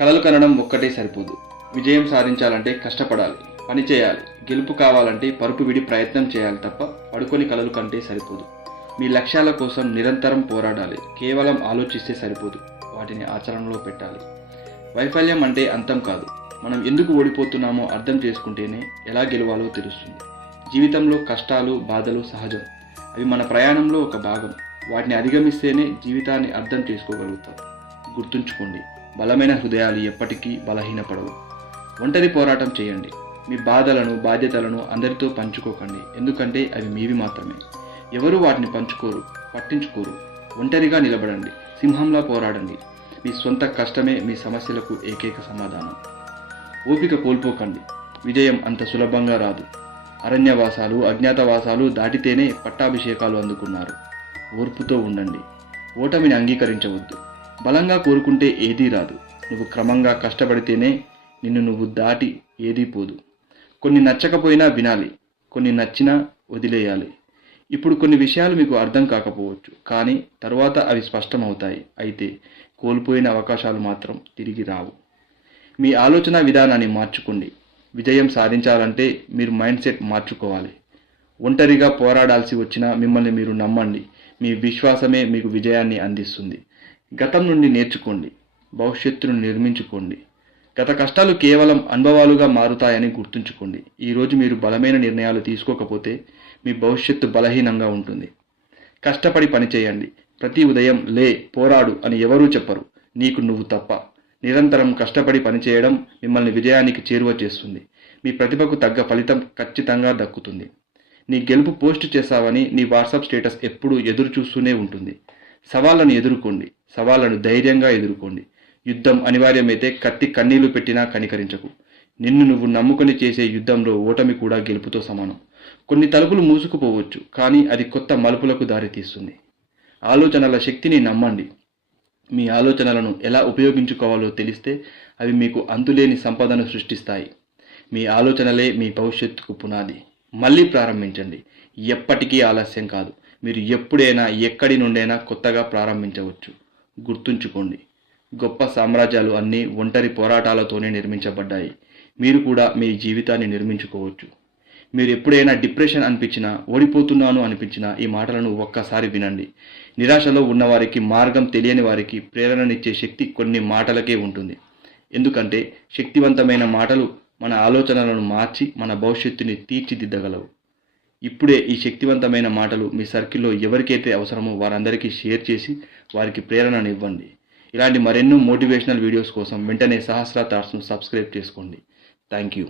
కలలు కనడం ఒక్కటే సరిపోదు. విజయం సాధించాలంటే కష్టపడాలి పని చేయాలి గెలుపు కావాలంటే పరుపు విడి ప్రయత్నం చేయాలి తప్ప పడుకొని కలలు కంటే సరిపోదు. మీ లక్ష్యాల కోసం నిరంతరం పోరాడాలి కేవలం ఆలోచిస్తే సరిపోదు వాటిని ఆచరణలో పెట్టాలి. వైఫల్యం అంటే అంతం కాదు. మనం ఎందుకు ఓడిపోతున్నామో అర్థం చేసుకుంటేనే ఎలా గెలవాలో తెలుస్తుంది. జీవితంలో కష్టాలు బాధలు సహజం. అవి మన ప్రయాణంలో ఒక భాగం. వాటిని అధిగమిస్తేనే జీవితాన్ని అర్థం చేసుకోగలుగుతాం. గుర్తుంచుకోండి బలమైన హృదయాలు ఎప్పటికీ బలహీనపడవు. ఒంటరి పోరాటం చేయండి. మీ బాధలను బాధ్యతలను అందరితో పంచుకోకండి. ఎందుకంటే అవి మీవి మాత్రమే. ఎవరు వాటిని పంచుకోరు పట్టించుకోరు. ఒంటరిగా నిలబడండి. సింహంలా పోరాడండి. మీ సొంత కష్టమే మీ సమస్యలకు ఏకైక సమాధానం. ఓపిక కోల్పోకండి. విజయం అంత సులభంగా రాదు. అరణ్యవాసాలు అజ్ఞాతవాసాలు దాటితేనే పట్టాభిషేకాలు అందుకున్నారు. ఓర్పుతో ఉండండి. ఓటమిని అంగీకరించవద్దు. బలంగా కోరుకుంటే ఏదీ రాదు. నువ్వు క్రమంగా కష్టపడితేనే నిన్ను నువ్వు దాటి ఏదీ పోదు. కొన్ని నచ్చకపోయినా వినాలి కొన్ని నచ్చినా వదిలేయాలి. ఇప్పుడు కొన్ని విషయాలు మీకు అర్థం కాకపోవచ్చు కానీ తరువాత అవి స్పష్టమవుతాయి. అయితే కోల్పోయిన అవకాశాలు మాత్రం తిరిగి రావు. మీ ఆలోచన విధానాన్ని మార్చుకోండి. విజయం సాధించాలంటే మీరు మైండ్ సెట్ మార్చుకోవాలి. ఒంటరిగా పోరాడాల్సి వచ్చినా మిమ్మల్ని మీరు నమ్మండి. మీ విశ్వాసమే మీకు విజయాన్ని అందిస్తుంది. గతం నుండి నేర్చుకోండి భవిష్యత్తును నిర్మించుకోండి. గత కష్టాలు కేవలం అనుభవాలుగా మారుతాయని గుర్తుంచుకోండి. ఈరోజు మీరు బలమైన నిర్ణయాలు తీసుకోకపోతే మీ భవిష్యత్తు బలహీనంగా ఉంటుంది. కష్టపడి పనిచేయండి. ప్రతి ఉదయం లే పోరాడు అని ఎవరూ చెప్పరు. నీకు నువ్వు తప్ప. నిరంతరం కష్టపడి పనిచేయడం మిమ్మల్ని విజయానికి చేరువ చేస్తుంది. మీ ప్రతిభకు తగ్గ ఫలితం ఖచ్చితంగా దక్కుతుంది. నీ గెలుపు పోస్ట్ చేశావని నీ వాట్సాప్ స్టేటస్ ఎప్పుడూ ఎదురు చూస్తూనే ఉంటుంది. సవాళ్ళను ఎదుర్కోండి. సవాళ్ళను ధైర్యంగా ఎదుర్కోండి. యుద్ధం అనివార్యమైతే కత్తి కన్నీళ్ళు పెట్టినా కనికరించకు. నిన్ను నువ్వు నమ్ముకొని చేసే యుద్ధంలో ఓటమి కూడా గెలుపుతో సమానం. కొన్ని తలుపులు మూసుకుపోవచ్చు కానీ అది కొత్త మలుపులకు దారితీస్తుంది. ఆలోచనల శక్తిని నమ్మండి. మీ ఆలోచనలను ఎలా ఉపయోగించుకోవాలో తెలిస్తే అవి మీకు అంతులేని సంపదను సృష్టిస్తాయి. మీ ఆలోచనలే మీ భవిష్యత్తుకు పునాది. మళ్ళీ ప్రారంభించండి. ఎప్పటికీ ఆలస్యం కాదు. మీరు ఎప్పుడైనా ఎక్కడి నుండైనా కొత్తగా ప్రారంభించవచ్చు. గుర్తుంచుకోండి గొప్ప సామ్రాజ్యాలు అన్నీ ఒంటరి పోరాటాలతోనే నిర్మించబడ్డాయి. మీరు కూడా మీ జీవితాన్ని నిర్మించుకోవచ్చు. మీరు ఎప్పుడైనా డిప్రెషన్ అనిపించినా ఓడిపోతున్నాను అనిపించినా ఈ మాటలను ఒక్కసారి వినండి. నిరాశలో ఉన్నవారికి మార్గం తెలియని వారికి ప్రేరణనిచ్చే శక్తి కొన్ని మాటలకే ఉంటుంది. ఎందుకంటే శక్తివంతమైన మాటలు మన ఆలోచనలను మార్చి మన భవిష్యత్తుని తీర్చిదిద్దగలవు. ఇప్పుడే ఈ శక్తివంతమైన మాటలు మీ సర్కిల్లో ఎవరికైతే అవసరమో వారందరికీ షేర్ చేసి వారికి ప్రేరణను ఇవ్వండి. ఇలాంటి మరెన్నో మోటివేషనల్ వీడియోస్ కోసం వెంటనే సహస్ర థాట్స్ను సబ్స్క్రైబ్ చేసుకోండి. Thank you